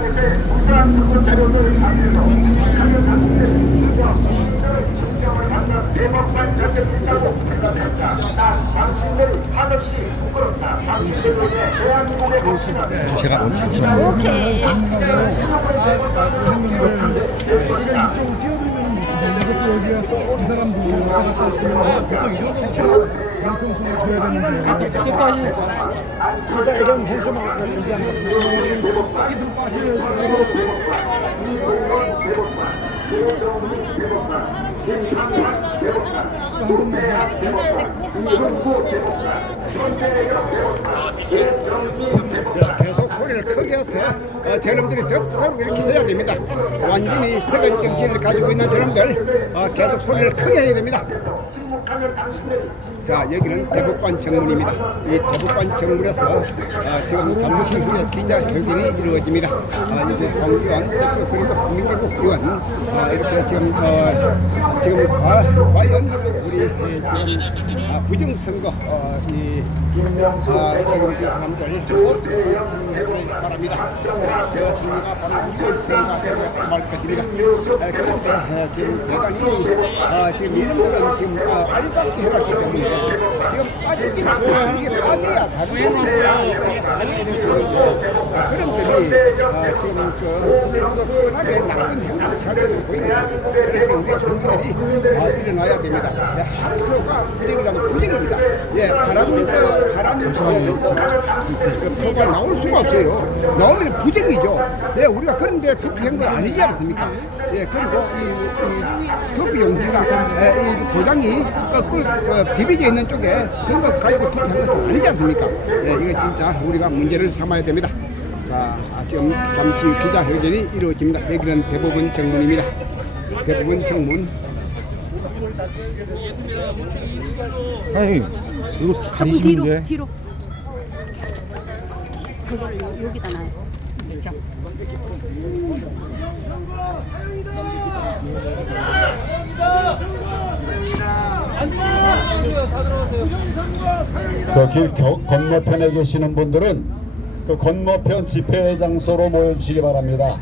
인터넷에 무수한 정보 자료를 앞에서 하면 당신들이 그저 증명을 받는 대법관 자격이라고 생각한다. 난 당신들이 한없이 부끄럽다. 당신들로 인해 대한민국의 복수는 제가 오케이. 이것도 여기가 이 사람도 생각할 수 있는 양통성을 줘야 되는데 진짜 이런 현수막을 준비한 거. 계속 소리를 크게 해서 저놈들이 듣도록 이렇게 해야 됩니다. 완전히 썩은 정신을 가지고 있는 저놈들 계속 소리를 크게 해야 됩니다. 자, 여기는 대법관 정문입니다. 이 대법관 정문에서 지금 잠시 후에 기자회견이 이루어집니다. 이제 황교안 대표 그리고 국민대국 의원 이렇게 지금 과연 우리 지금 부정선거 지금 이 사람들 해보기 바랍니다. 저 선거가 바로 부정선거가 말 것입니다. 그런데 지금 대단히 지금 이름들은 지금 알밖에 해놨기 때문에 지금 빠지긴 않고 이게 빠져야 다른 그런들이 지금 꾸준하게 나쁜 행동을 살려고 보이는 그렇게 우리 국민들이 일어나야 됩니다. 학교가 부정이라면 부정입니다. 예, 바라는 표가 나올 수가 없어요. 나오면 부정이죠. 예, 우리가 그런데 투표한 건 아니지 않습니까? 예, 그리고 이 투표 용지가 이 도장이 비비져 있는 쪽에 그런 거 가지고 투표한 것은 아니지 않습니까? 예, 이거 진짜 우리가 문제를 삼아야 됩니다. 자, 지금 잠시 기자회견이 이루어집니다. 여기는 대법원 정문입니다. 대법원 정문. 아니 이거 조금 가시는데 뒤로. 그거 여기다 놔요. 그 길 건너편에 계시는 분들은 그 건너편 집회 장소로 모여주시기 바랍니다.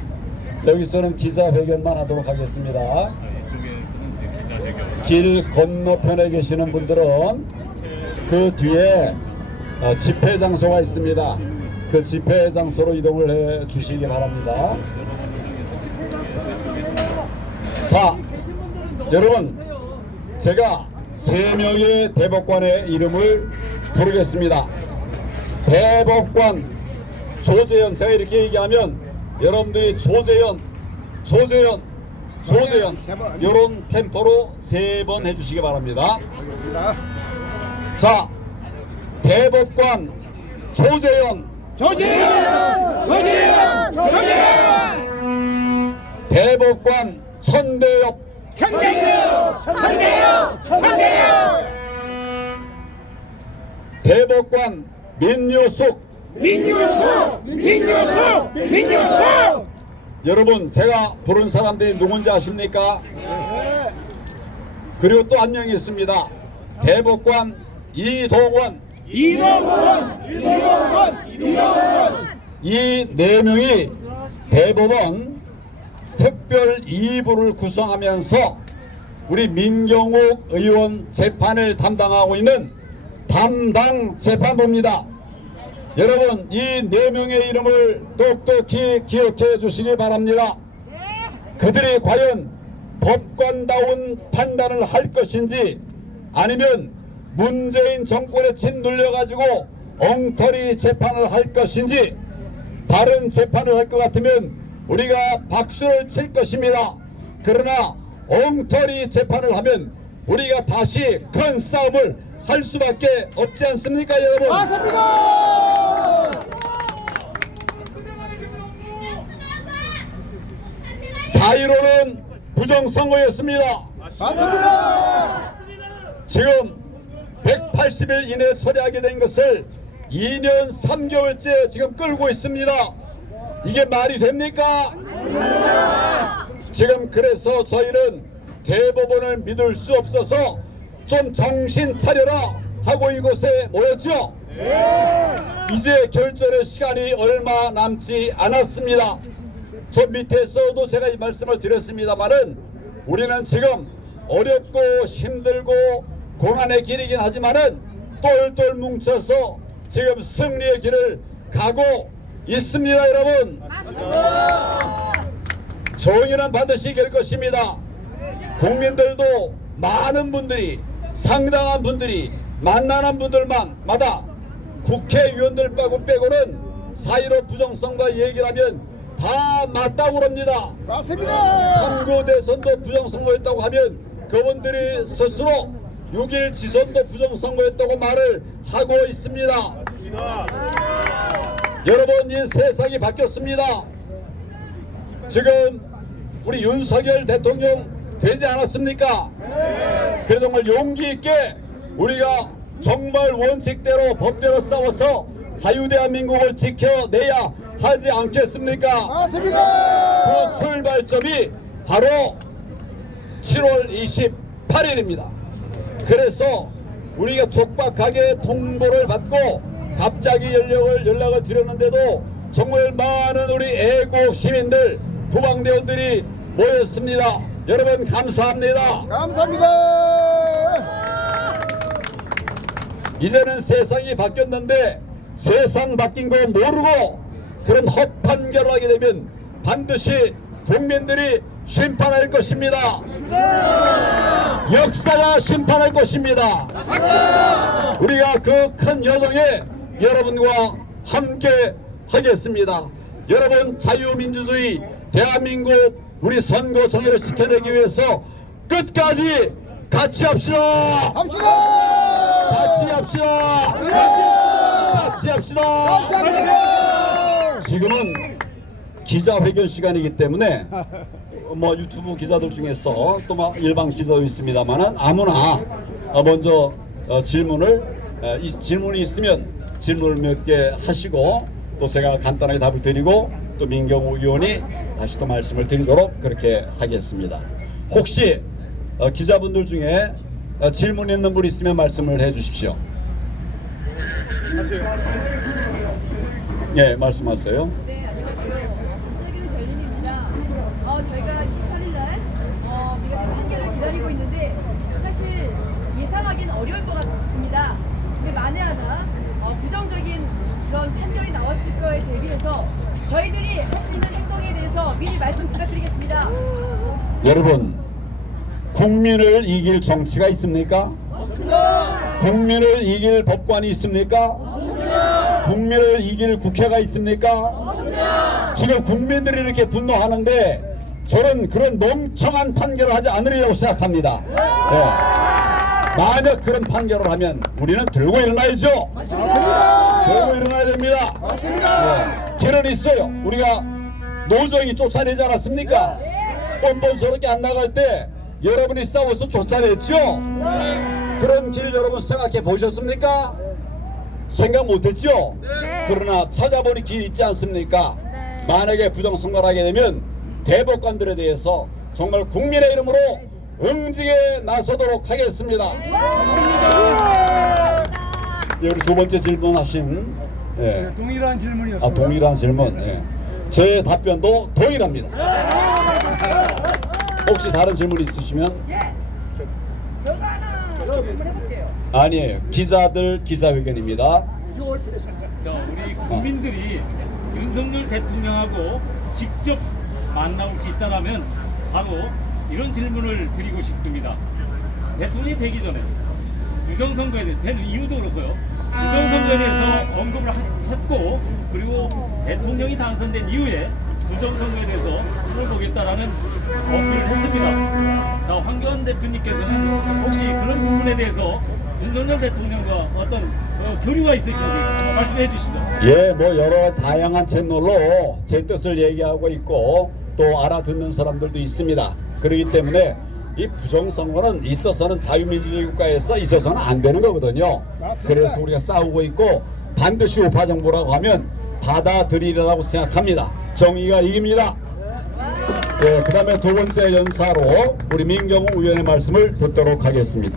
여기서는 기자회견만 하도록 하겠습니다. 길 건너편에 계시는 분들은 그 뒤에 집회 장소가 있습니다. 그 집회 장소로 이동을 해 주시기 바랍니다. 자, 여러분, 제가 3명의 대법관의 이름을 부르겠습니다. 대법관 조재현. 제가 이렇게 얘기하면 여러분들이 조재현 이런 템포로 3번 해주시기 바랍니다. 자, 대법관 조재현. 대법관 천대엽. 대법관 민유숙. 여러분, 제가 부른 사람들이 누군지 아십니까? 그리고 또 한 명이 있습니다. 대법관 이동원. 이 4명이 대법원 특별 2부를 구성하면서 우리 민경욱 의원 재판을 담당하고 있는 담당 재판부입니다. 여러분, 이 4명의 이름을 똑똑히 기억해 주시기 바랍니다. 그들이 과연 법관다운 판단을 할 것인지 아니면 문재인 정권에 짓눌려가지고 엉터리 재판을 할 것인지, 다른 재판을 할 것 같으면 우리가 박수를 칠 것입니다. 그러나 엉터리 재판을 하면 우리가 다시 큰 싸움을 할 수밖에 없지 않습니까, 여러분? 맞습니다. 사의로는 부정선거였습니다. 맞습니다. 지금 180일 이내 처리하게 된 것을 2년 3개월째 지금 끌고 있습니다. 이게 말이 됩니까? 지금 그래서 저희는 대법원을 믿을 수 없어서 좀 정신 차려라 하고 이곳에 모였죠. 이제 결전의 시간이 얼마 남지 않았습니다. 저 밑에서도 제가 이 말씀을 드렸습니다만은 우리는 지금 어렵고 힘들고 고난의 길이긴 하지만은 똘똘 뭉쳐서 지금 승리의 길을 가고 있습니다, 여러분. 정의는 반드시 이길 것입니다. 국민들도 많은 분들이, 상당한 분들이, 만나는 분들마다 국회의원들 빼고는 4.15 부정선거 얘기를 하면 다 맞다고 그럽니다. 맞습니다. 3구 대선도 부정선거였다고 하면 그분들이 스스로 6.1 지선도 부정선거였다고 말을 하고 있습니다. 여러분, 이 세상이 바뀌었습니다. 지금 우리 윤석열 대통령 되지 않았습니까? 그래서 정말 용기 있게 우리가 정말 원칙대로 법대로 싸워서 자유대한민국을 지켜내야 하지 않겠습니까? 맞습니다. 그 출발점이 바로 7월 28일입니다. 그래서 우리가 촉박하게 통보를 받고 갑자기 연락을 드렸는데도 정말 많은 우리 애국 시민들, 부방대원들이 모였습니다. 여러분 감사합니다. 감사합니다. 이제는 세상이 바뀌었는데 세상 바뀐 거 모르고 그런 헛판결을 하게 되면 반드시 국민들이 심판할 것입니다. 역사가 심판할 것입니다. 우리가 그 큰 여정에 여러분과 함께 하겠습니다. 여러분, 자유민주주의 대한민국 우리 선거 정의를 지켜내기 위해서 끝까지 같이 합시다. 같이 합시다. 같이 합시다. 지금은 기자회견 시간이기 때문에 뭐 유튜브 기자들 중에서 또 막 일반 기자도 있습니다만은 아무나 먼저 이 질문이 있으면 질문을 몇 개 하시고 또 제가 간단하게 답을 드리고 또 민경호 의원이 다시 또 말씀을 드리도록 그렇게 하겠습니다. 혹시 기자분들 중에 질문 있는 분 있으면 말씀을 해 주십시오. 예, 말씀하세요. 네, 안녕하세요. 반짝이는 별님입니다. 저희가 28일 날 우리가 지금 판결을 기다리고 있는데 사실 예상하기는 어려울 것 같습니다. 근데 만에 하나 부정적인 그런 판결이 나왔을 거에 대비해서 저희들이 할 수 있는 행동에 대해서 미리 말씀 부탁드리겠습니다. 여러분, 국민을 이길 정치가 있습니까? 없습니다. 국민을 이길 법관이 있습니까? 없습니다. 국민을 이길 국회가 있습니까? 없습니다. 지금 국민들이 이렇게 분노하는데 저는 그런 멍청한 판결을 하지 않으리라고 생각합니다. 네. 만약 그런 판결을 하면 우리는 들고 일어나야죠. 맞습니다. 들고 일어나야 됩니다. 맞습니다. 네. 길은 있어요. 우리가 노정이 쫓아내지 않았습니까? 뻔뻔스럽게 안 나갈 때 여러분이 싸워서 쫓아냈죠? 그런 길 여러분 생각해 보셨습니까? 생각 못했죠? 그러나 찾아보니 길 있지 않습니까? 만약에 부정선거를 하게 되면 대법관들에 대해서 정말 국민의 이름으로 응징에 나서도록 하겠습니다. 예, 우리 두 번째 질문하신 예. 동일한 질문이었어요. 동일한 질문. 예. 저의 답변도 동일합니다. 혹시 다른 질문 있으시면? 제가 하나 질문해볼게요. 아니에요. 기자들 기자회견입니다. 자, 우리 국민들이 윤석열 대통령하고 직접 만나올 수 있다면 바로 이런 질문을 드리고 싶습니다. 대통령이 되기 전에 부정선거에 된 이유도 그렇고요. 부정선거에 대해서 언급을 했고 그리고 대통령이 당선된 이후에 부정선거에 대해서 손을 보겠다라는 어필을 했습니다. 자, 황교안 대표님께서는 혹시 그런 부분에 대해서 윤석열 대통령과 어떤 교류가 있으신지 말씀해 주시죠. 예, 뭐 여러 다양한 채널로 제 뜻을 얘기하고 있고 또 알아듣는 사람들도 있습니다. 그렇기 때문에 이 부정선거는 있어서는 자유민주주의 국가에서 있어서는 안 되는 거거든요. 그래서 우리가 싸우고 있고 반드시 우파 정부라고 하면 받아들이리라고 생각합니다. 정의가 이깁니다. 네, 그 다음에 두 번째 연사로 우리 민경호 의원의 말씀을 듣도록 하겠습니다.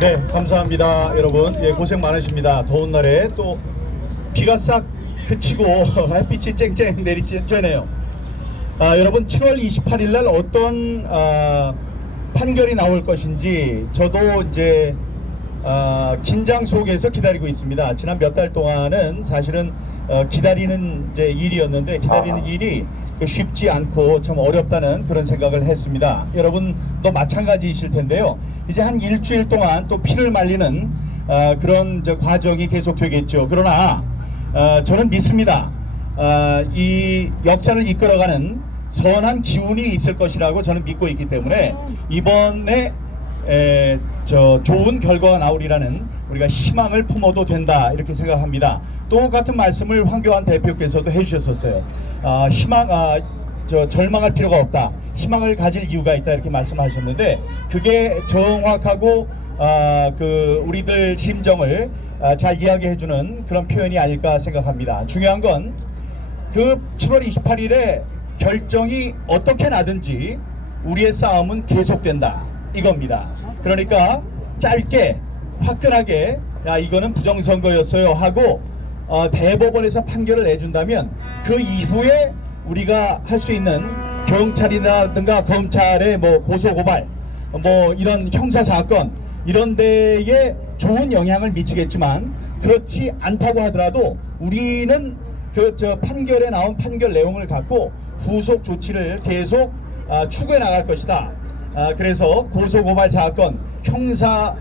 네, 감사합니다, 여러분. 예, 고생 많으십니다. 더운 날에 또 비가 싹 그치고 햇빛이 쨍쨍 내리쬐네요. 여러분 7월 28일 날 어떤 판결이 나올 것인지 저도 이제 긴장 속에서 기다리고 있습니다. 지난 몇 달 동안은 사실은 기다리는 이제 일이었는데 기다리는 일이 쉽지 않고 참 어렵다는 그런 생각을 했습니다. 여러분도 마찬가지이실 텐데요. 이제 한 일주일 동안 또 피를 말리는 그런 과정이 계속되겠죠. 그러나 저는 믿습니다. 이 역사를 이끌어가는 선한 기운이 있을 것이라고 저는 믿고 있기 때문에 이번에 좋은 결과가 나오리라는 우리가 희망을 품어도 된다 이렇게 생각합니다. 똑같은 말씀을 황교안 대표께서도 해주셨었어요. 절망할 필요가 없다. 희망을 가질 이유가 있다 이렇게 말씀하셨는데 그게 정확하고 우리들 심정을 잘 이야기해주는 그런 표현이 아닐까 생각합니다. 중요한 건 그 7월 28일에 결정이 어떻게 나든지 우리의 싸움은 계속된다 이겁니다. 그러니까 짧게 화끈하게 야 이거는 부정선거였어요 하고 대법원에서 판결을 내준다면 그 이후에 우리가 할 수 있는 경찰이라든가 검찰의 뭐 고소고발 뭐 이런 형사사건 이런 데에 좋은 영향을 미치겠지만 그렇지 않다고 하더라도 우리는 판결에 나온 판결 내용을 갖고 후속 조치를 계속 추구해 나갈 것이다. 그래서 고소고발 사건, 형사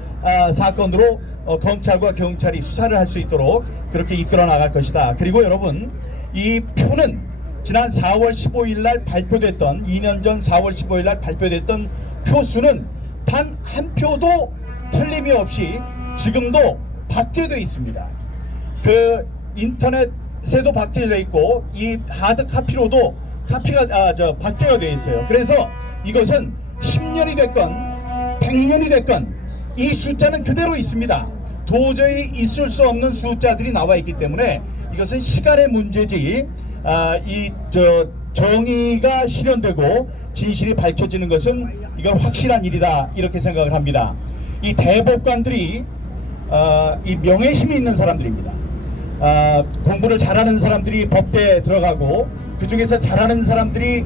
사건으로 검찰과 경찰이 수사를 할 수 있도록 그렇게 이끌어 나갈 것이다. 그리고 여러분 이 표는 지난 4월 15일 날 발표됐던 2년 전 4월 15일 날 발표됐던 표수는 단 한 표도 틀림이 없이 지금도 박제되어 있습니다. 그 인터넷에도 박제되어 있고 이 하드 카피로도 박제가 되어 있어요. 그래서 이것은 10년이 됐건 100년이 됐건 이 숫자는 그대로 있습니다. 도저히 있을 수 없는 숫자들이 나와 있기 때문에 이것은 시간의 문제지 정의가 실현되고 진실이 밝혀지는 것은 이건 확실한 일이다 이렇게 생각을 합니다. 이 대법관들이 이 명예심이 있는 사람들입니다. 공부를 잘하는 사람들이 법대에 들어가고 그 중에서 잘하는 사람들이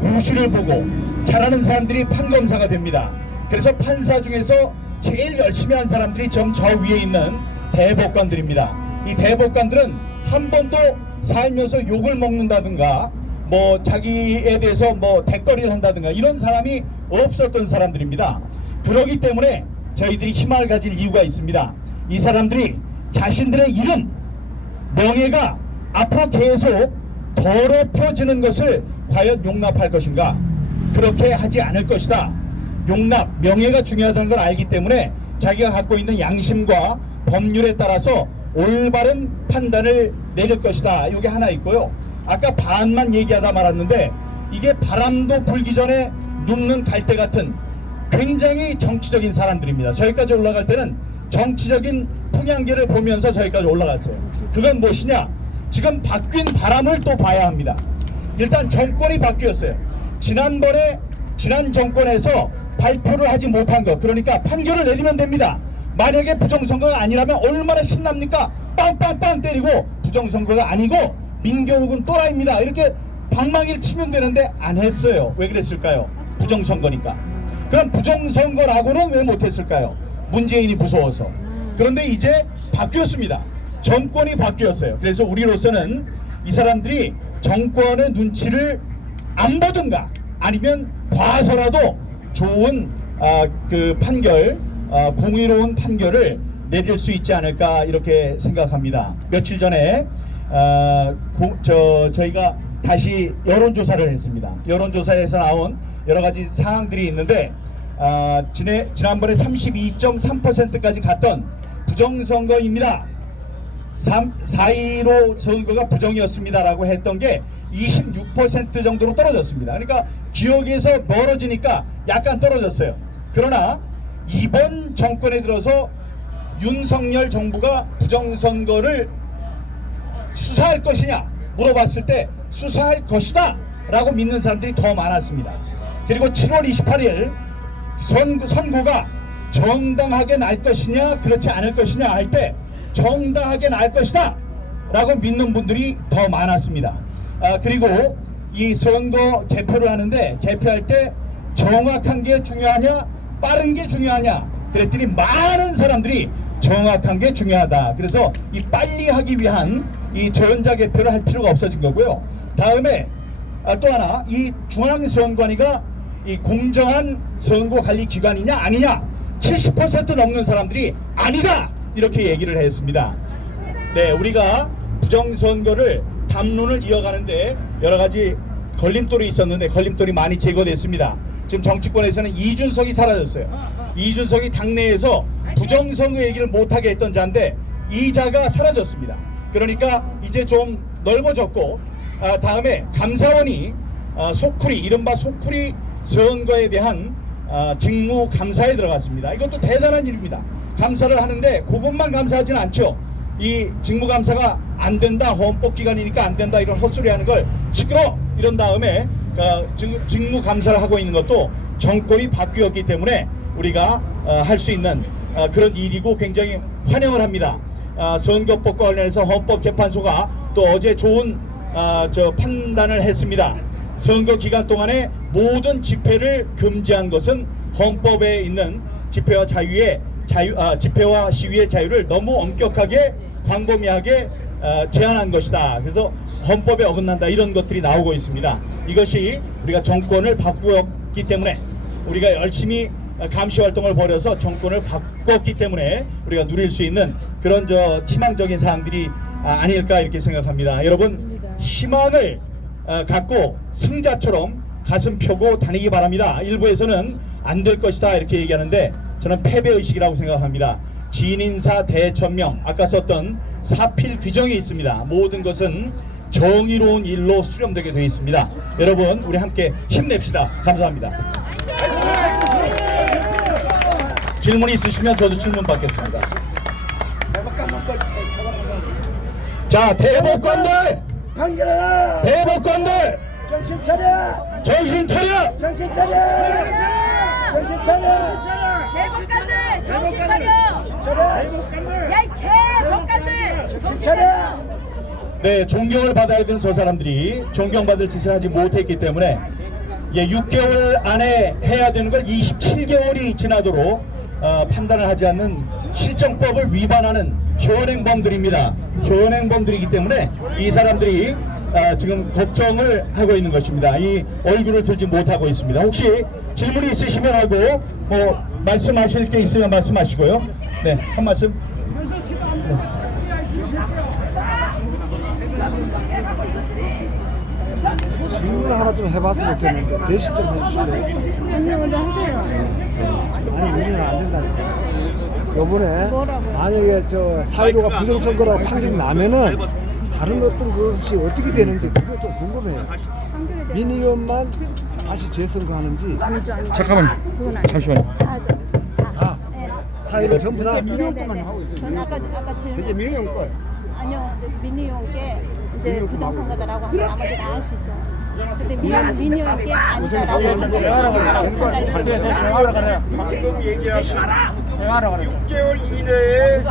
고시를 보고 잘하는 사람들이 판검사가 됩니다. 그래서 판사 중에서 제일 열심히 한 사람들이 저 위에 있는 대법관들입니다. 이 대법관들은 한 번도 살면서 욕을 먹는다든가 뭐 자기에 대해서 뭐 댓거리를 한다든가 이런 사람이 없었던 사람들입니다. 그렇기 때문에 저희들이 희망을 가질 이유가 있습니다. 이 사람들이 자신들의 이름, 명예가 앞으로 계속 더럽혀지는 것을 과연 용납할 것인가? 그렇게 하지 않을 것이다. 용납, 명예가 중요하다는 걸 알기 때문에 자기가 갖고 있는 양심과 법률에 따라서 올바른 판단을 내릴 것이다. 이게 하나 있고요. 아까 반만 얘기하다 말았는데 이게 바람도 불기 전에 눕는 갈대 같은 굉장히 정치적인 사람들입니다. 저기까지 올라갈 때는 정치적인 풍향계를 보면서 저기까지 올라갔어요. 그건 무엇이냐? 지금 바뀐 바람을 또 봐야 합니다. 일단 정권이 바뀌었어요. 지난 정권에서 발표를 하지 못한 것, 그러니까 판결을 내리면 됩니다. 만약에 부정선거가 아니라면 얼마나 신납니까? 빵빵빵 때리고 부정선거가 아니고 민경욱은 또라이입니다 이렇게 방망이를 치면 되는데 안 했어요. 왜 그랬을까요? 부정선거니까. 그럼 부정선거라고는 왜 못했을까요? 문재인이 무서워서. 그런데 이제 바뀌었습니다. 정권이 바뀌었어요. 그래서 우리로서는 이 사람들이 정권의 눈치를 안 보든가 아니면 봐서라도 좋은 그 판결, 공의로운 판결을 내릴 수 있지 않을까 이렇게 생각합니다. 며칠 전에 저희가 다시 여론조사를 했습니다. 여론조사에서 나온 여러 가지 사항들이 있는데 지난번에 32.3%까지 갔던 부정선거입니다. 4.15 선거가 부정이었습니다라고 했던 게 26% 정도로 떨어졌습니다. 그러니까 기억에서 멀어지니까 약간 떨어졌어요. 그러나 이번 정권에 들어서 윤석열 정부가 부정선거를 수사할 것이냐 물어봤을 때 수사할 것이다 라고 믿는 사람들이 더 많았습니다. 그리고 7월 28일 선고가 정당하게 날 것이냐 그렇지 않을 것이냐 할 때 정당하게 날 것이다 라고 믿는 분들이 더 많았습니다. 그리고 이 선거 개표를 하는데 개표할 때 정확한 게 중요하냐 빠른 게 중요하냐 그랬더니 많은 사람들이 정확한 게 중요하다. 그래서 이 빨리 하기 위한 이 전자 개표를 할 필요가 없어진 거고요. 다음에 또 하나 이 중앙선관위가 이 공정한 선거 관리 기관이냐 아니냐 70% 넘는 사람들이 아니다 이렇게 얘기를 했습니다. 네, 우리가 부정선거를 담론을 이어가는데 여러 가지 걸림돌이 있었는데 걸림돌이 많이 제거됐습니다. 지금 정치권에서는 이준석이 사라졌어요. 이준석이 당내에서 부정선거 얘기를 못하게 했던 자인데 이 자가 사라졌습니다. 그러니까 이제 좀 넓어졌고 다음에 감사원이 소쿠리 이른바 소쿠리 선거에 대한 직무 감사에 들어갔습니다. 이것도 대단한 일입니다. 감사를 하는데 그것만 감사하지는 않죠. 이 직무 감사가 안 된다 헌법기관이니까 안 된다 이런 헛소리 하는 걸 시끄러 이런 다음에 직무 감사를 하고 있는 것도 정권이 바뀌었기 때문에 우리가 할 수 있는 그런 일이고 굉장히 환영을 합니다. 선거법과 관련해서 헌법재판소가 또 어제 좋은 판단을 했습니다. 선거 기간 동안에 모든 집회를 금지한 것은 헌법에 있는 집회와 집회와 시위의 자유를 너무 엄격하게 광범위하게 제한한 것이다. 그래서 헌법에 어긋난다 이런 것들이 나오고 있습니다. 이것이 우리가 정권을 바꾸었기 때문에 우리가 열심히 감시 활동을 벌여서 정권을 바꿨기 때문에 우리가 누릴 수 있는 그런 희망적인 사항들이 아닐까 이렇게 생각합니다. 여러분 희망을 갖고 승자처럼 가슴 펴고 다니기 바랍니다. 일부에서는 안 될 것이다 이렇게 얘기하는데 저는 패배의식이라고 생각합니다. 진인사 대천명 아까 썼던 사필 규정이 있습니다. 모든 것은 정의로운 일로 수렴되게 되어 있습니다. 여러분 우리 함께 힘냅시다. 감사합니다. 질문이 있으시면 저도 질문 받겠습니다. 자, 대법관들! 판결하라! 대법관들! 정신 차려! 정신 차려! 정신 차려! 정신 차려! 대법관들 정신 차려! 야 이 개법관들 정신 차려! 차려! 네, 존경을 받아야 되는 저 사람들이 존경받을 짓을 하지 못했기 때문에 6개월 안에 해야 되는 걸 27개월이 지나도록 판단을 하지 않는 실정법을 위반하는 현행범들입니다. 현행범들이기 때문에 이 사람들이 지금 걱정을 하고 있는 것입니다. 이 얼굴을 들지 못하고 있습니다. 혹시 질문이 있으시면 하고 뭐 말씀하실 게 있으면 말씀하시고요. 네, 한 말씀. 네. 질문 하나 좀 해봤으면 좋겠는데 대신 좀 해주실래요? 언니 먼저 하세요. 아니 우리는 안 된다니까. 요번에 만약에 사유로가 부정선거라고 판결이 나면은 다른 어떤 것이 어떻게 되는지 그게 좀 궁금해요. 민의원만 다시 재선거하는지 잠깐만요. 그건 아니에요. 잠시만요. 다 사유로 전부 다. 네네네. 전 아까 이게 질문. 민영 거예요. 아니요, 민의원께 이제 부정선거다라고 하면 나머지 다 할 수 있어요. 근데 민의원께 아니다라고 방금 얘기하신 6개월 이내에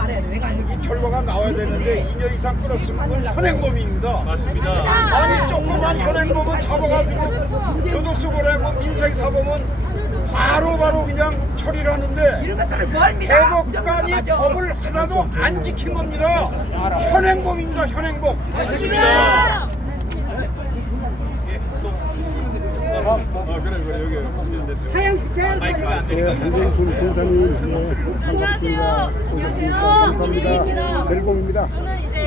결과가 나와야 되는데 2년 이상 끌었으면 그건 현행범입니다. 맞습니다. 아니 조그만 현행범은 잡아가지고 교도소 보내고 민생사범은 바로 그냥 처리를 하는데 대법관이 법을 하나도 안 지킨 겁니다. 현행범입니다. 현행범. 맞습니다. 안녕하세요. 감사합니다. 별공입니다.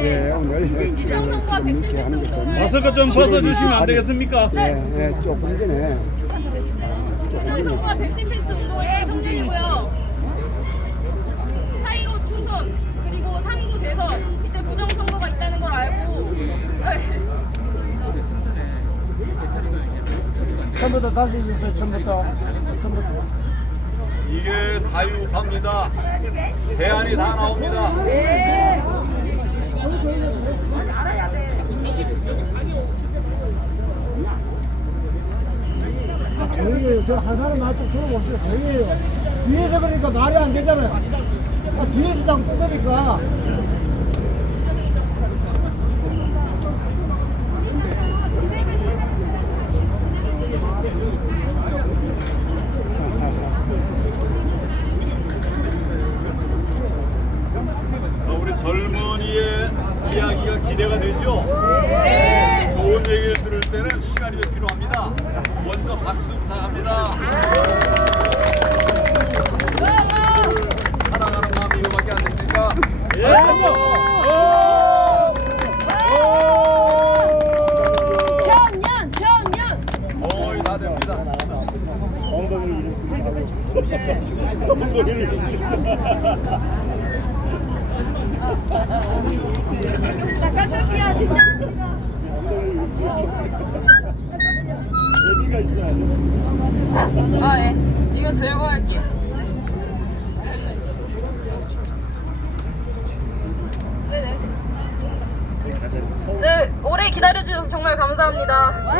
예, 오늘 이렇게 하는 것은 마스크 좀 벗어주시면 안 되겠습니까? 예, 조금 전에 부정선거와 백신 패스 운동을 결정 중이고요. 4.15 총선 그리고 3구 대선 이때 부정선거가 있다는 걸 알고 처음부터 다시 해주세요. 처음부터. 이게 자유합니다. 대안이 다 나옵니다. 네. 조용히 해요. 저 한 사람 한쪽 들어봅시다. 조용히 해요. 뒤에서 그러니까 말이 안 되잖아요. 뒤에서 자꾸 뜯으니까. 되죠? 좋은 얘기를 들을 때는 시간이 필요합니다. 먼저 박수 부탁합니다. 사랑하는 마음이 이거밖에 안 됩니까? 청년. 거의 다 됩니다. 자, 깜짝이야. 긴장하십니다. 아, 예. 이거 들고 할게요. 네네. 네, 오래 기다려주셔서 정말 감사합니다.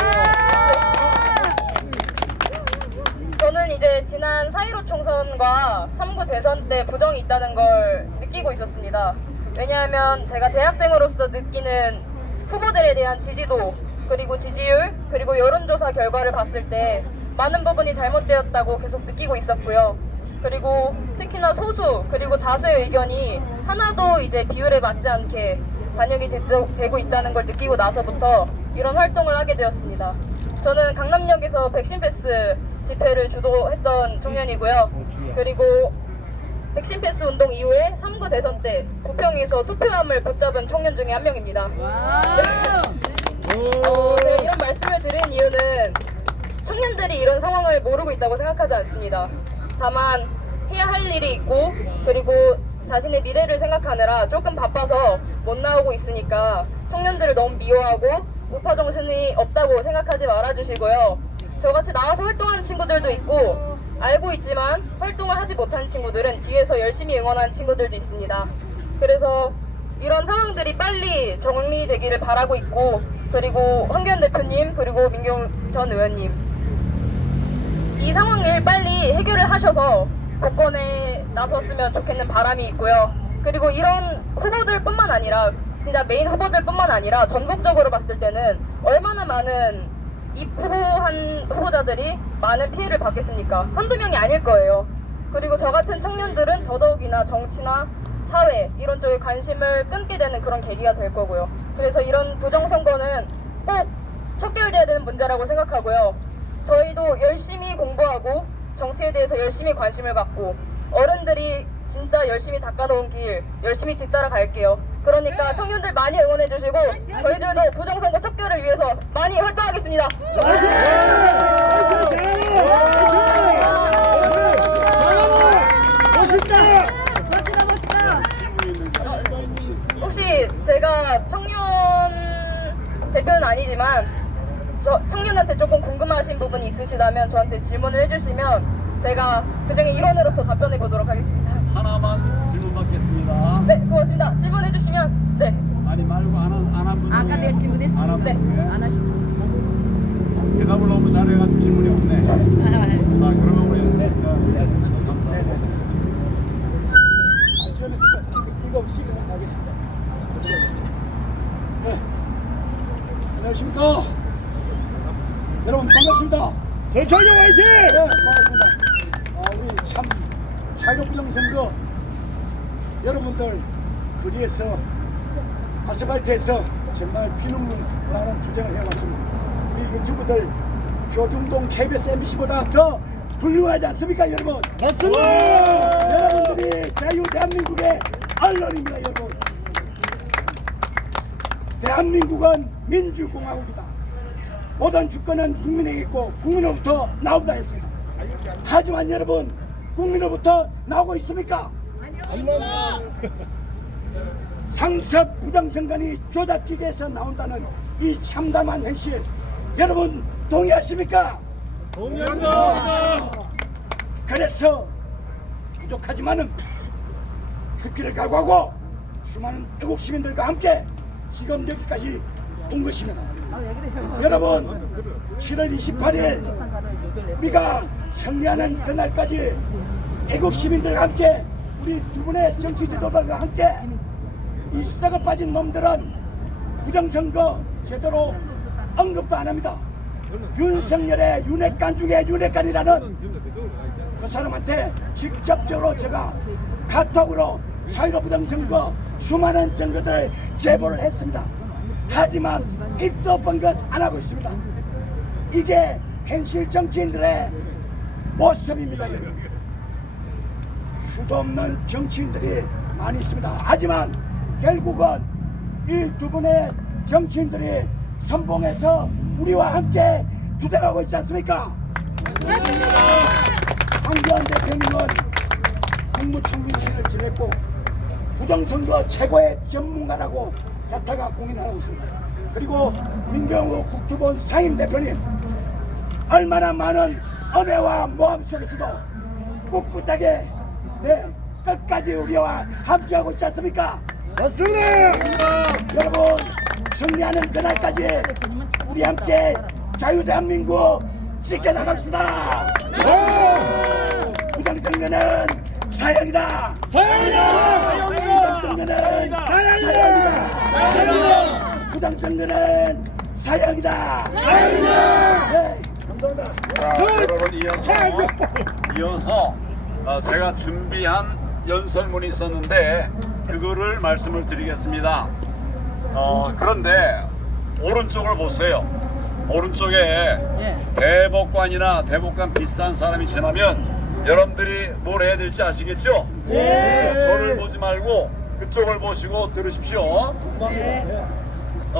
저는 이제 지난 4.15 총선과 3구 대선 때 부정이 있다는 걸 느끼고 있었습니다. 왜냐하면 제가 대학생으로서 느끼는 후보들에 대한 지지도, 그리고 지지율, 그리고 여론조사 결과를 봤을 때 많은 부분이 잘못되었다고 계속 느끼고 있었고요. 그리고 특히나 소수, 그리고 다수의 의견이 하나도 이제 비율에 맞지 않게 반영이 되고 있다는 걸 느끼고 나서부터 이런 활동을 하게 되었습니다. 저는 강남역에서 백신 패스 집회를 주도했던 청년이고요. 그리고 백신 패스 운동 이후에 3구 대선 때 부평에서 투표함을 붙잡은 청년 중에 한 명입니다. 제가 이런 말씀을 드린 이유는 청년들이 이런 상황을 모르고 있다고 생각하지 않습니다. 다만 해야 할 일이 있고, 그리고 자신의 미래를 생각하느라 조금 바빠서 못 나오고 있으니까 청년들을 너무 미워하고 우파 정신이 없다고 생각하지 말아주시고요. 저같이 나와서 활동하는 친구들도 있고, 알고 있지만 활동을 하지 못한 친구들은 뒤에서 열심히 응원하는 친구들도 있습니다. 그래서 이런 상황들이 빨리 정리되기를 바라고 있고, 그리고 황교안 대표님, 그리고 민경 전 의원님, 이 상황을 빨리 해결을 하셔서 복권에 나섰으면 좋겠는 바람이 있고요. 그리고 이런 후보들뿐만 아니라, 진짜 메인 후보들뿐만 아니라 전국적으로 봤을 때는 얼마나 많은 입후보한 후보자들이 많은 피해를 받겠습니까? 한두 명이 아닐 거예요. 그리고 저 같은 청년들은 더더욱이나 정치나 사회 이런 쪽에 관심을 끊게 되는 그런 계기가 될 거고요. 그래서 이런 부정선거는 꼭 척결돼야 되는 문제라고 생각하고요. 저희도 열심히 공부하고 정치에 대해서 열심히 관심을 갖고, 어른들이 진짜 열심히 닦아놓은 길 열심히 뒤따라 갈게요. 그러니까 청년들 많이 응원해 주시고, 저희들도 부정선거 척결을 위해서 많이 활동하겠습니다. 혹시 제가 청년 대표는 아니지만 청년한테 조금 궁금하신 부분이 있으시다면 저한테 질문을 해주시면 제가 그중에 일원으로서 답변해 보도록 하겠습니다. 하나만 질문 받겠습니다. 네, 고맙습니다. 질문해 주시면. 네. 아니 말고 안 한 분. 아까 내가 질문했어요. 네. 안 하시고. 대답을 너무 잘해가지고 질문이 없네. 자, 그러면 우리 감사합니다. 저는 이거 시작하겠습니다. 네. 안녕하십니까. 여러분 반갑습니다. 대청년 화이팅! 네, 반갑습니다. 우리 참 자유부정선거 여러분들 거리에서 아스팔트에서 정말 피눈물 나는 투쟁을 해왔습니다. 우리 유튜브들 조중동 KBS MBC보다 더 훌륭하지 않습니까, 여러분? 맞습니다. 여러분들이 자유 대한민국의 언론입니다, 여러분. 대한민국은 민주공화국이다. 모든 주권은 국민에게 있고 국민으로부터 나온다 했습니다. 하지만 여러분, 국민으로부터 나오고 있습니까? 아니요. 상습 부정선거니 조작기계에서 나온다는 이 참담한 현실, 여러분 동의하십니까? 동의합니다. 그래서 부족하지만은 죽기를 각오하고 수많은 애국 시민들과 함께 지금 여기까지 온 것입니다. 여러분, 7월 28일 우리가 승리하는 그날까지 애국 시민들과 함께 우리 두 분의 정치 지도자들과 함께 이 시작에 빠진 놈들은 부정선거 제대로 언급도 안 합니다. 윤석열의 윤핵관 중에 윤핵관이라는 그 사람한테 직접적으로 제가 카톡으로 4.15 부정선거 수많은 증거들을 제보를 했습니다. 하지만 입도 번긋 안 하고 있습니다. 이게 현실 정치인들의 모습입니다. 여러분. 수도 없는 정치인들이 많이 있습니다. 하지만 결국은 이 두 분의 정치인들이 선봉해서 우리와 함께 주장하고 있지 않습니까? 황교안 대표님은 국무총리를 지냈고 부정선거 최고의 전문가라고 자타가 공인하고 있습니다. 그리고 민경호 국토본 상임대표님, 얼마나 많은 엄해와 모함 속에서도 꿋꿋하게 끝까지 우리와 함께하고 있지 않습니까? 맞습니다. 여러분, 승리하는 그날까지 우리 함께 자유대한민국 지켜나갑시다. 부정선거는 사형이다. 부정선거는 사형이다. 부정선거는 사형이다. 네, 감사합니다. 자, 여러분 이어서 제가 준비한 연설문이 있었는데 그거를 말씀을 드리겠습니다. 그런데 오른쪽을 보세요. 오른쪽에 대법관이나 대법관 비슷한 사람이 지나면 여러분들이 뭘 해야 될지 아시겠죠? 저를 보지 말고 그쪽을 보시고 들으십시오.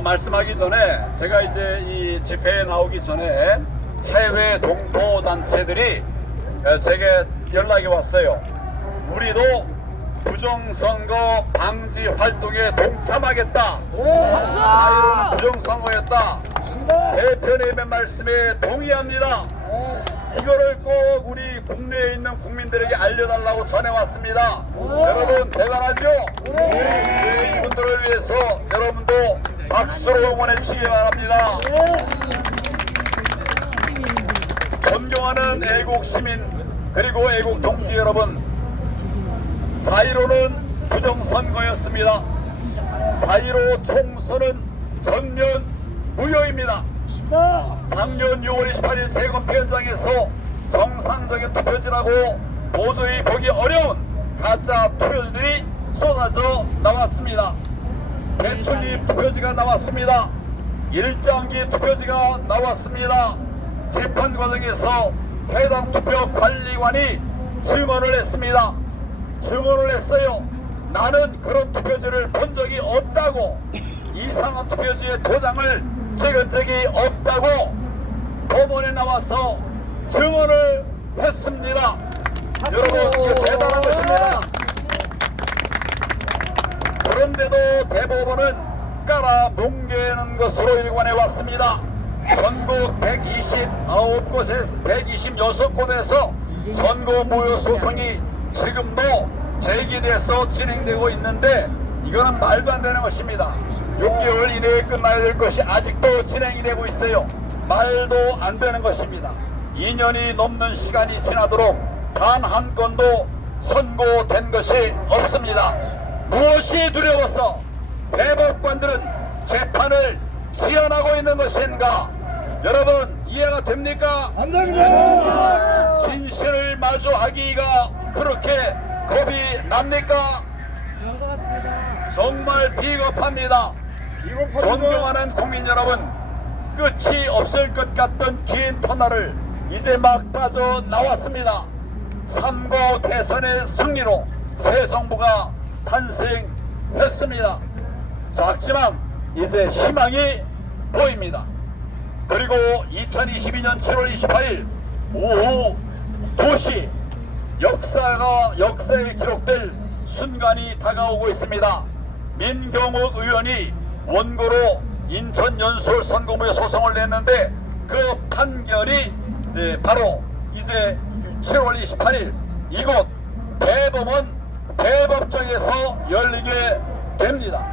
말씀하기 전에 제가 이제 이 집회에 나오기 전에 해외 동포 단체들이 제게 연락이 왔어요. 우리도 부정선거 방지 활동에 동참하겠다. 4.15는 부정선거였다. 대표님의 말씀에 동의합니다. 이거를 꼭 우리 국내에 있는 국민들에게 알려달라고 전해왔습니다. 여러분 대단하죠? 네, 이분들을 위해서 여러분도 박수로 응원해 주시기 바랍니다. 존경하는 애국 시민 그리고 애국 동지 여러분, 4.15는 부정선거였습니다. 4.15 총선은 전면 무효입니다. 작년 6월 28일 재검표 현장에서 정상적인 투표지라고 도저히 보기 어려운 가짜 투표지들이 쏟아져 나왔습니다. 배출입 투표지가 나왔습니다. 일장기 투표지가 나왔습니다. 재판 과정에서 해당 투표 관리관이 증언을 했습니다. 증언을 했어요. 나는 그런 투표지를 본 적이 없다고, 이상한 투표지의 도장을 찍은 적이 없다고 법원에 나와서 증언을 했습니다. 여러분, 이게 대단한 것입니다. 그런데도 대법원은 깔아 뭉개는 것으로 일관해 왔습니다. 전국 126곳에서 선거 무효 소송이 지금도 제기돼서 진행되고 있는데 이거는 말도 안 되는 것입니다. 6개월 이내에 끝나야 될 것이 아직도 진행이 되고 있어요. 말도 안 되는 것입니다. 2년이 넘는 시간이 지나도록 단 한 건도 선고된 것이 없습니다. 무엇이 두려워서 대법관들은 재판을 지연하고 있는 것인가? 여러분, 이해가 됩니까? 안 됩니다. 진실을 마주하기가 그렇게 겁이 납니까? 정말 비겁합니다. 존경하는 국민 여러분, 끝이 없을 것 같던 긴 터널을 이제 막 빠져나왔습니다. 3고 대선의 승리로 새 정부가 탄생했습니다. 작지만 이제 희망이 보입니다. 그리고 2022년 7월 28일 오후 2시 역사에 기록될 순간이 다가오고 있습니다. 민경욱 의원이 원고로 인천 연수울 선고무효 소송을 냈는데 그 판결이 바로 이제 7월 28일 이곳 대법원 대법정에서 열리게 됩니다.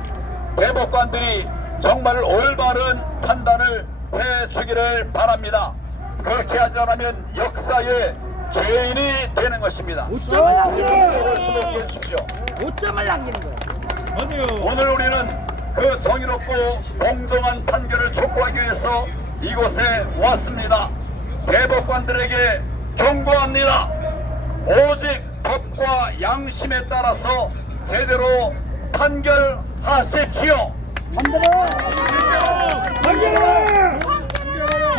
대법관들이 정말 올바른 판단을 해주기를 바랍니다. 그렇게 하지 않으면 역사의 죄인이 되는 것입니다. 5점을 남기는 거예요. 수록해 주십시오. 5점을 남기는 거예요. 오늘 우리는 그 정의롭고 공정한 판결을 촉구하기 위해서 이곳에 왔습니다. 대법관들에게 경고합니다. 오직 법과 양심에 따라서 제대로 판결하십시오. 반대로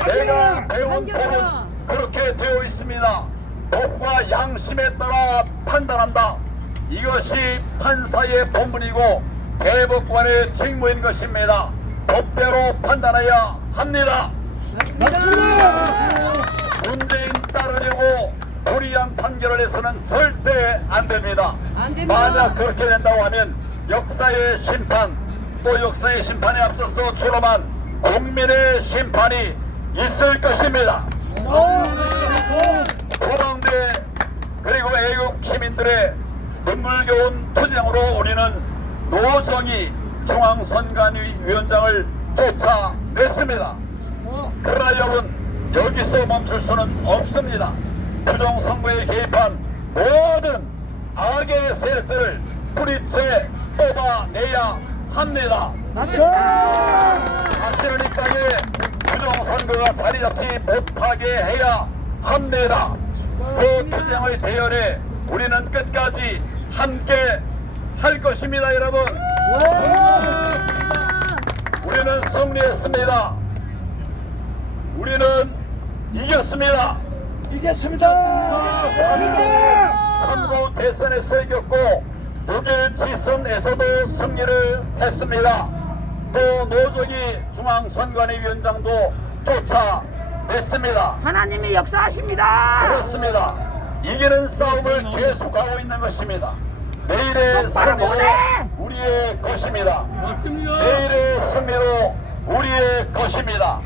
내가 배운 법은 그렇게 되어 있습니다. 법과 양심에 따라 판단한다. 이것이 판사의 본분이고 대법관의 직무인 것입니다. 법대로 판단해야 합니다. 문재인 따르려고 불이한 판결을 해서는 절대 안 됩니다. 만약 그렇게 된다고 하면 역사의 심판, 또 역사의 심판에 앞서서 출범한 국민의 심판이 있을 것입니다. 고방대 그리고 애국 시민들의 눈물겨운 투쟁으로 우리는 노정희 중앙선관위원장을 쫓아냈습니다. 그러나 여러분, 여기서 멈출 수는 없습니다. 부정선거에 개입한 모든 악의 세력들을 뿌리째 뽑아내야 합니다. 다시는 이 땅에 부정선거가 자리잡지 못하게 해야 합니다. 그 투쟁의 대열에 우리는 끝까지 함께 할 것입니다. 여러분, 우리는 승리했습니다. 우리는 이겼습니다. 이겼습니다. 3구 대선에서도 이겼고 6일 지선에서도 승리를 했습니다. 또 노정희 중앙선관위원장도 쫓아냈습니다. 하나님이 역사하십니다. 그렇습니다. 이기는 싸움을 계속하고 있는 것입니다. 내일의 승리도 우리의 것입니다. 내일의 승리도 우리의 것입니다.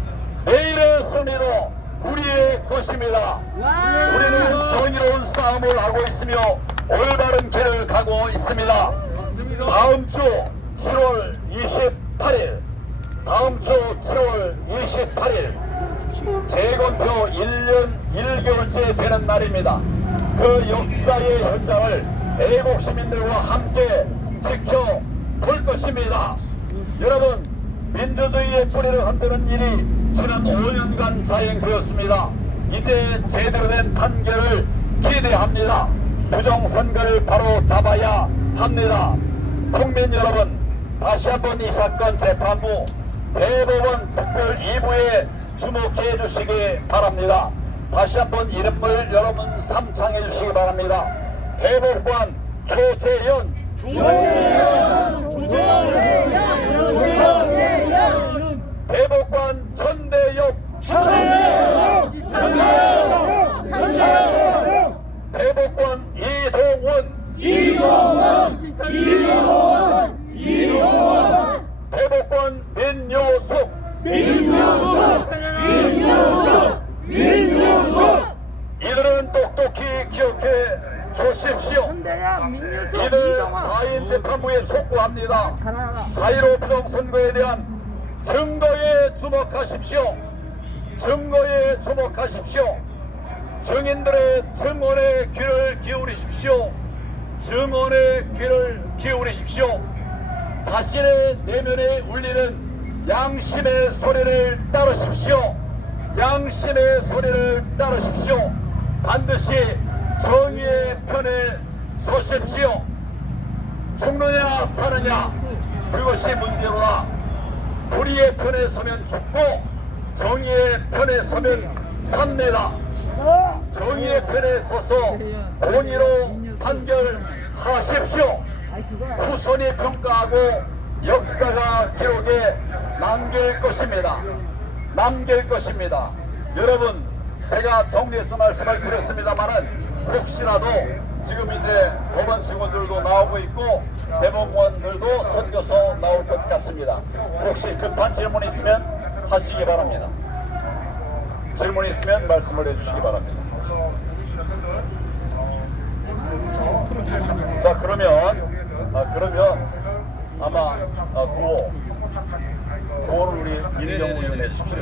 내일의 승리도 우리의 것입니다. 우리는 정의로운 싸움을 하고 있으며 올바른 길을 가고 있습니다. 다음 주 7월 28일 다음 주 7월 28일 재검표 1년 1개월째 되는 날입니다. 그 역사의 현장을 애국 시민들과 함께 지켜볼 것입니다. 여러분, 민주주의의 뿌리를 흔드는 일이 지난 5년간 자행되었습니다. 이제 제대로 된 판결을 기대합니다. 부정선거를 바로 잡아야 합니다. 국민 여러분, 다시 한번 이 사건 재판부 대법원 특별 2부에 주목해 주시기 바랍니다. 다시 한번 이름을 여러분 삼창해 주시기 바랍니다. 대법관 조재현, 대법관 전대엽, 대법관 이동원, 대법관 민효숙, 이들은 똑똑히 기억해 주십시오. 이들 4인 재판부에 촉구합니다. 4.15 부정선거에 대한 증거에 주목하십시오. 증거에 주목하십시오. 증인들의 증언에 귀를 기울이십시오. 증언에 귀를 기울이십시오. 자신의 내면에 울리는 양심의 소리를 따르십시오. 양심의 소리를 따르십시오. 반드시 정의의 편에 서십시오. 죽느냐 사느냐 그것이 문제로다. 불의의 편에 서면 죽고 정의의 편에 서면 삽니다. 정의의 편에 서서 공의로 판결하십시오. 후손이 평가하고 역사가 기록에 남길 것입니다. 남길 것입니다. 여러분, 제가 정리해서 말씀을 드렸습니다만은 혹시라도 지금 이제 법원 직원들도 나오고 있고 대법관들도 선교서 나올 것 같습니다. 혹시 급한 질문 있으면 하시기 바랍니다. 질문 있으면 말씀을 해주시기 바랍니다. 자, 그러면 아마 구호를 우리 민정우 의원 해주십시오.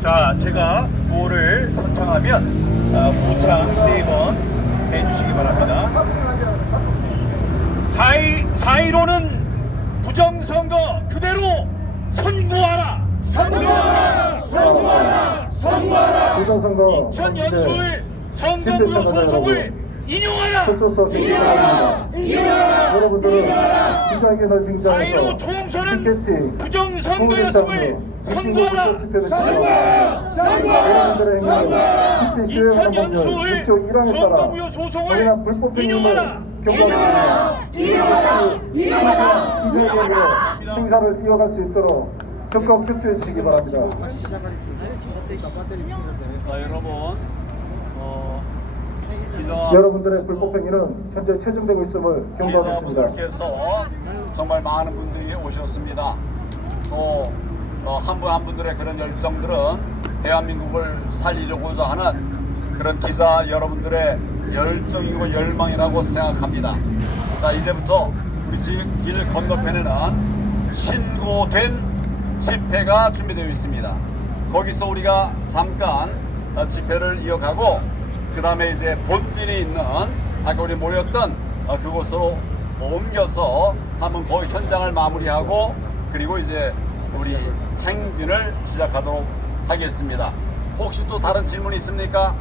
자, 제가 구호를 선창하면 모창 3번 해주시기 바랍니다. 4.15는 부정선거 그대로 선고하라! 선고하라! 선고하라! 선고하라! 2000 연수의 선거무효 소송을 인용하라. 여러분들은 기자회견을 빙자해서 4.15 총선은 부정선거였음을 선고하라. 인천 연수을 선거무효 소송을 인용하라. 행사를 이어갈 수 있도록 적극 협조해 주시기 바랍니다. 자, 여러분, 여러분들의 불법 행위는 현재 체증되고 있음을 경고하겠습니다. 기자분들께서 정말 많은 분들이 오셨습니다. 또 한 분 한 분들의 그런 열정들은 대한민국을 살리려고자 하는 그런 기자 여러분들의 열정이고 열망이라고 생각합니다. 자, 이제부터 우리 지금 길 건너편에는 신고된 집회가 준비되어 있습니다. 거기서 우리가 잠깐 집회를 이어가고 그 다음에 이제 본진이 있는 아까 우리 모였던 그곳으로 옮겨서 한번 거기 현장을 마무리하고 그리고 이제 우리 행진을 시작하도록 하겠습니다. 혹시 또 다른 질문 있습니까?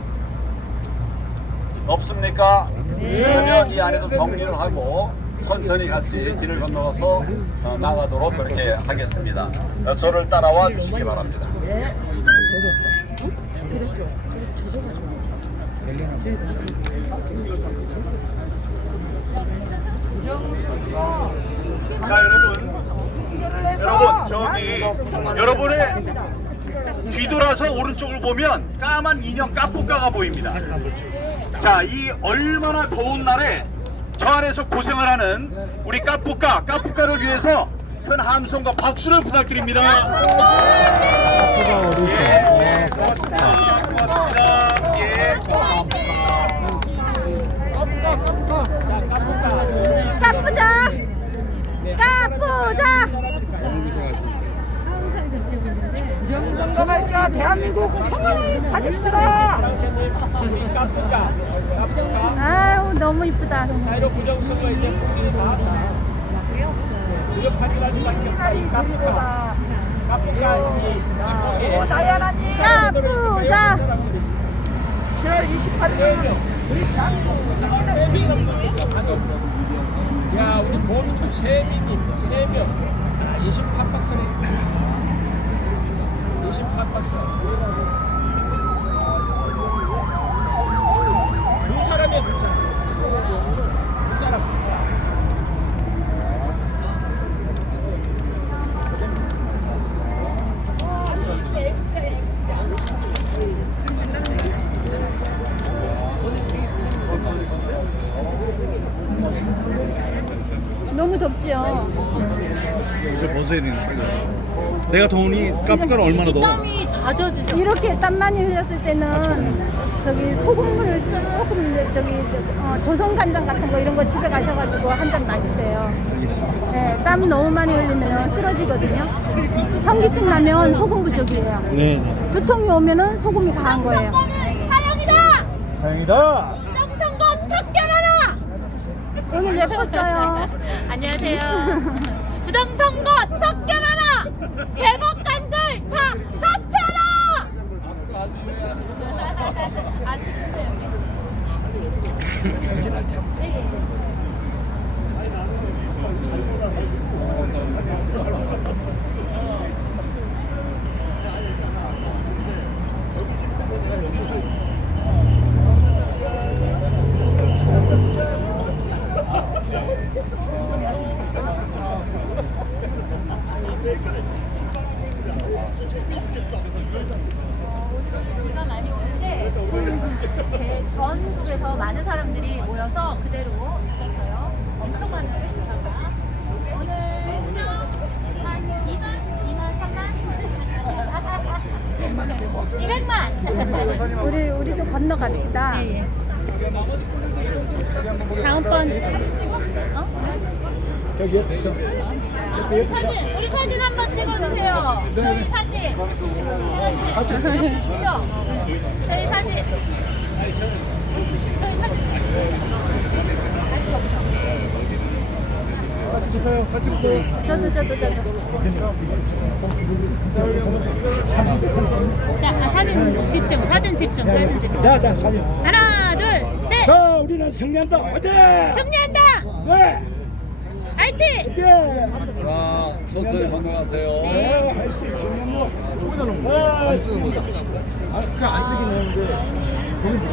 없습니까? 그러면 이 안에도 정리를 하고 천천히 같이 길을 건너서 나가도록 그렇게 하겠습니다. 저를 따라와 주시기 바랍니다. 자, 여러분 저기 여러분의 뒤돌아서 오른쪽을 보면 까만 인형 까뿌까가 보입니다. 자, 이 얼마나 더운 날에 저 안에서 고생을 하는 우리 까뿌까를 위해서 큰 함성과 박수를 부탁드립니다. 예, 고맙습니다. 고맙습니다. 예. 까뿌자! 부정선거 말자 대한민국 평화를 찾읍시다. 아유, 너무 이쁘다. 사이로 부정선거 이제 국민이 다 왔다. 무력하지 수밖에 없다. 오, 나야라님. 까뿌자! 10월 28일 우리 대한민국 세민 야, 우리 본부 세민님 3명 28박선에 28박선 두 사람이야 두 사람 너무 덥죠? 이제 벗어야 되는데 내가 더우니 까뿌까는 얼마나 더워? 땀이 다 젖으셔. 이렇게 땀 많이 흘렸을 때는 저기 소금물을 조금 저기 조선 간장 같은 거 이런 거 집에 가셔가지고 한 잔 마시세요. 알겠습니다. 네, 땀이 너무 많이 흘리면 쓰러지거든요. 현기증 나면 소금 부족이에요. 네. 두통이 오면은 소금이 강한 거예요. 사형이다. 다행이다. 부정선거 척결하라. 오늘 예뻤어요. 안녕하세요. 부정선거 척결하라. 개법관들 다 사퇴하라. 비가 많이 오는데 전국에서 많은 사람들이 모여서 그대로 있었어요. 엄청 많은 회사가 오늘 한 200만 우리도 건너갑시다. 네, 다음번 저기 옆에서 사진, 우리 사진 한번 찍어주세요. 저희 사진. 같이 저희 사진. 같이 붙어요. 같이 붙어요. 저도. 자, 사진 집중. 자, 사진. 하나, 둘, 셋. 자, 우리 우리는 승리한다. 화이팅! 승리한다. 네. 화이팅! 네. 자, 천천히 건너가세요. 네. 할수 있으면 뭐. 안 쓰는 거다. 안 쓰긴 하는데.